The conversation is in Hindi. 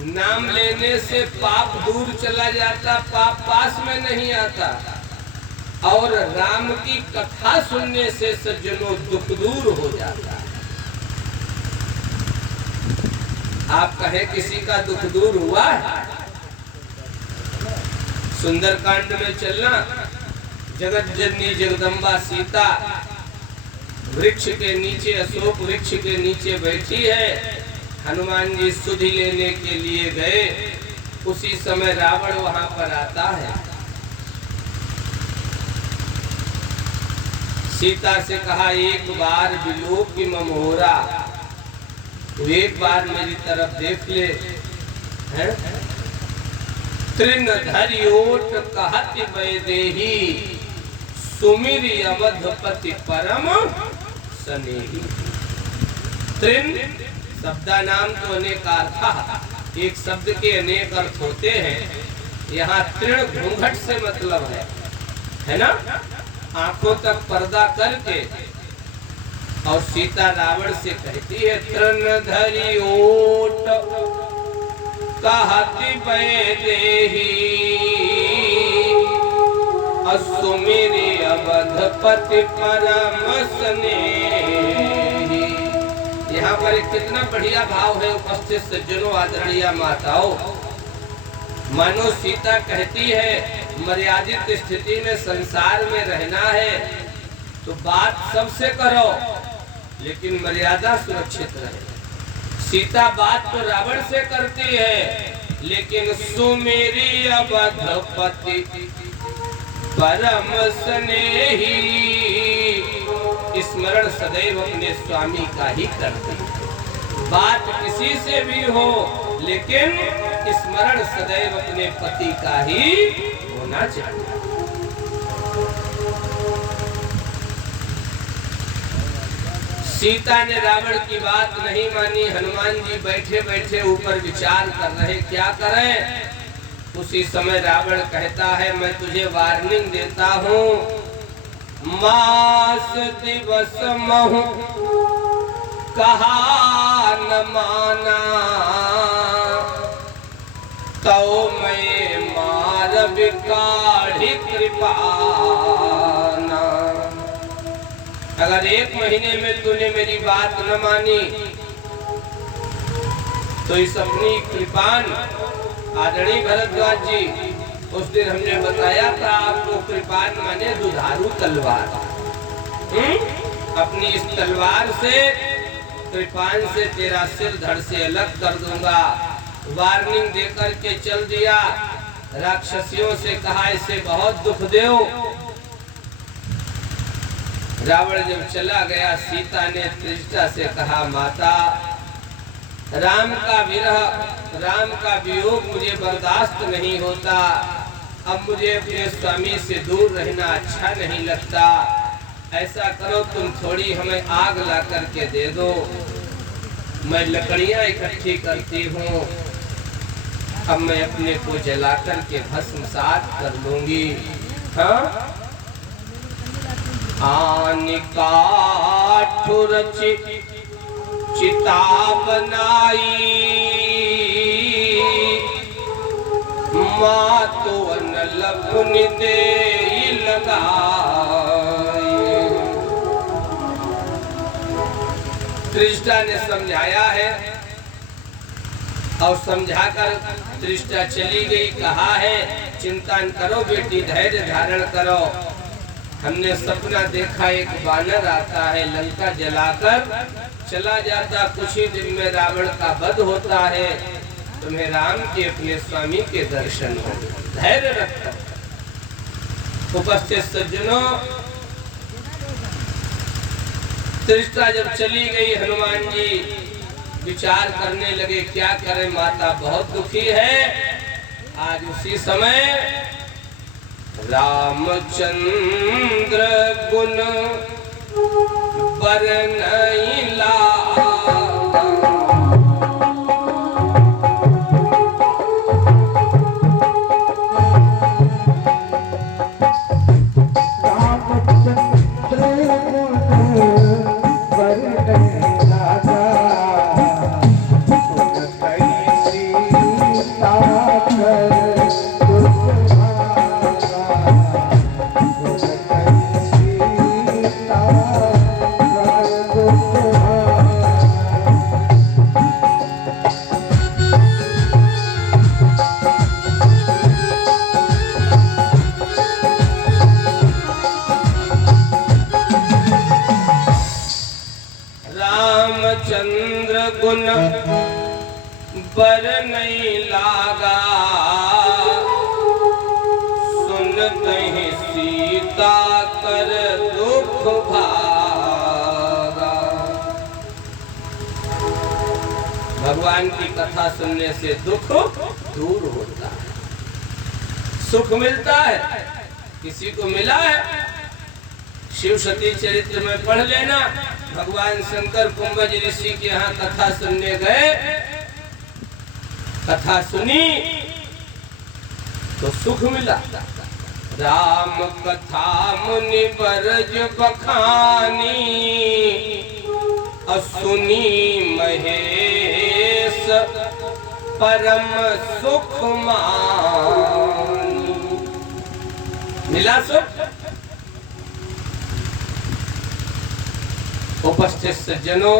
नाम लेने से पाप दूर चला जाता, पाप पास में नहीं आता। और राम की कथा सुनने से सज्जनों दुख दूर हो जाता है। आप कहें किसी का दुख दूर हुआ है? सुंदरकांड में चलना, जगत जननी जगदम्बा सीता वृक्ष के नीचे, अशोक वृक्ष के नीचे बैठी है। हनुमान जी सुधि लेने के लिए गए, उसी समय रावण वहां पर आता है। सीता से कहा, एक बार विलोक की ममोरा, तो एक बार मेरी तरफ देख ले। है तृण धरि ओट कहति वैदेही, सुमिरि अवधपति परम सनेही। तृण शब्दा नाम तो अनेक अर्थ, एक शब्द के अनेक अर्थ होते हैं। यहाँ तृण घूंघट से मतलब है ना, आंखों तक पर्दा करके। और सीता रावण से कहती है, तृण धरि ओट कहति वैदेही, सुमिरि अवधपति परम स्नेही। यहाँ पर एक कितना बढ़िया भाव है। उपस्थित सज्जनों, आदरणीय माताओं, मानो सीता कहती है, मर्यादित स्थिति में संसार में रहना है तो बात सबसे करो, लेकिन मर्यादा सुरक्षित रहे। सीता बात तो रावण से करती है, लेकिन सुमिरि अवधपति परम स्नेही, स्मरण सदैव अपने स्वामी का ही करती है। बात किसी से भी हो, लेकिन स्मरण सदैव अपने पति का ही होना चाहिए। सीता ने रावण की बात नहीं मानी। हनुमान जी बैठे बैठे ऊपर विचार कर रहे, क्या करें। उसी समय रावण कहता है, मैं तुझे वार्निंग देता हूँ, मास दिवस महु कहा न माना, तो मैं मार बिकाढ़ी कृपाना। अगर 1 महीने में तूने मेरी बात न मानी तो इस अपनी कृपान, आदरणीय भरद्वाज जी, उस दिन हमने बताया था आपको, कृपान माने दुधारू तलवार। अपनी इस तलवार से, कृपान से तेरा सिर धड़ से अलग कर दूंगा। वार्निंग देकर के चल दिया। राक्षसियों से कहा, इसे बहुत दुख दो। रावण जब चला गया, सीता ने त्रिष्टा से कहा, माता, राम का विरह, राम का वियोग मुझे बर्दाश्त नहीं होता। अब मुझे अपने स्वामी से दूर रहना अच्छा नहीं लगता। ऐसा करो, तुम थोड़ी हमें आग ला करके दे दो, मैं लकड़ियां इकट्ठी करती हूँ। अब मैं अपने को जला करके भस्मसात कर लूंगी। हाँ, आनि काठुर चिता बनाई, मातो अनल पुनि देई लगाई। त्रिष्टा ने समझाया है और समझाकर त्रिष्टा चली गई। कहा है, चिंता न करो बेटी, धैर्य धारण करो। हमने सपना देखा, एक वानर आता है, लंका जलाकर चला जाता। कुछ ही दिन में रावण का वध होता है। तुम्हें राम के अपने स्वामी के दर्शन हो। धैर्य रखो। उपस्थित सज्जनों, त्रिष्टा जब चली गई, हनुमान जी विचार करने लगे, क्या करें, माता बहुत दुखी है। आज उसी समय रामचंद्र गुण बरनई लागा। पर नहीं लागा, सुनते ही सीता कर दुख भागा। भगवान की कथा सुनने से दुख दूर होता है, सुख मिलता है। किसी को मिला है? शिव सती चरित्र में पढ़ लेना। भगवान शंकर कुंभज ऋषि के यहाँ कथा सुनने गए, कथा सुनी तो सुख मिला। राम कथा मुनि बरज बखानी, असुनी महेश परम सुख मानी। मिला सुख? उपस्थित सज्जनों,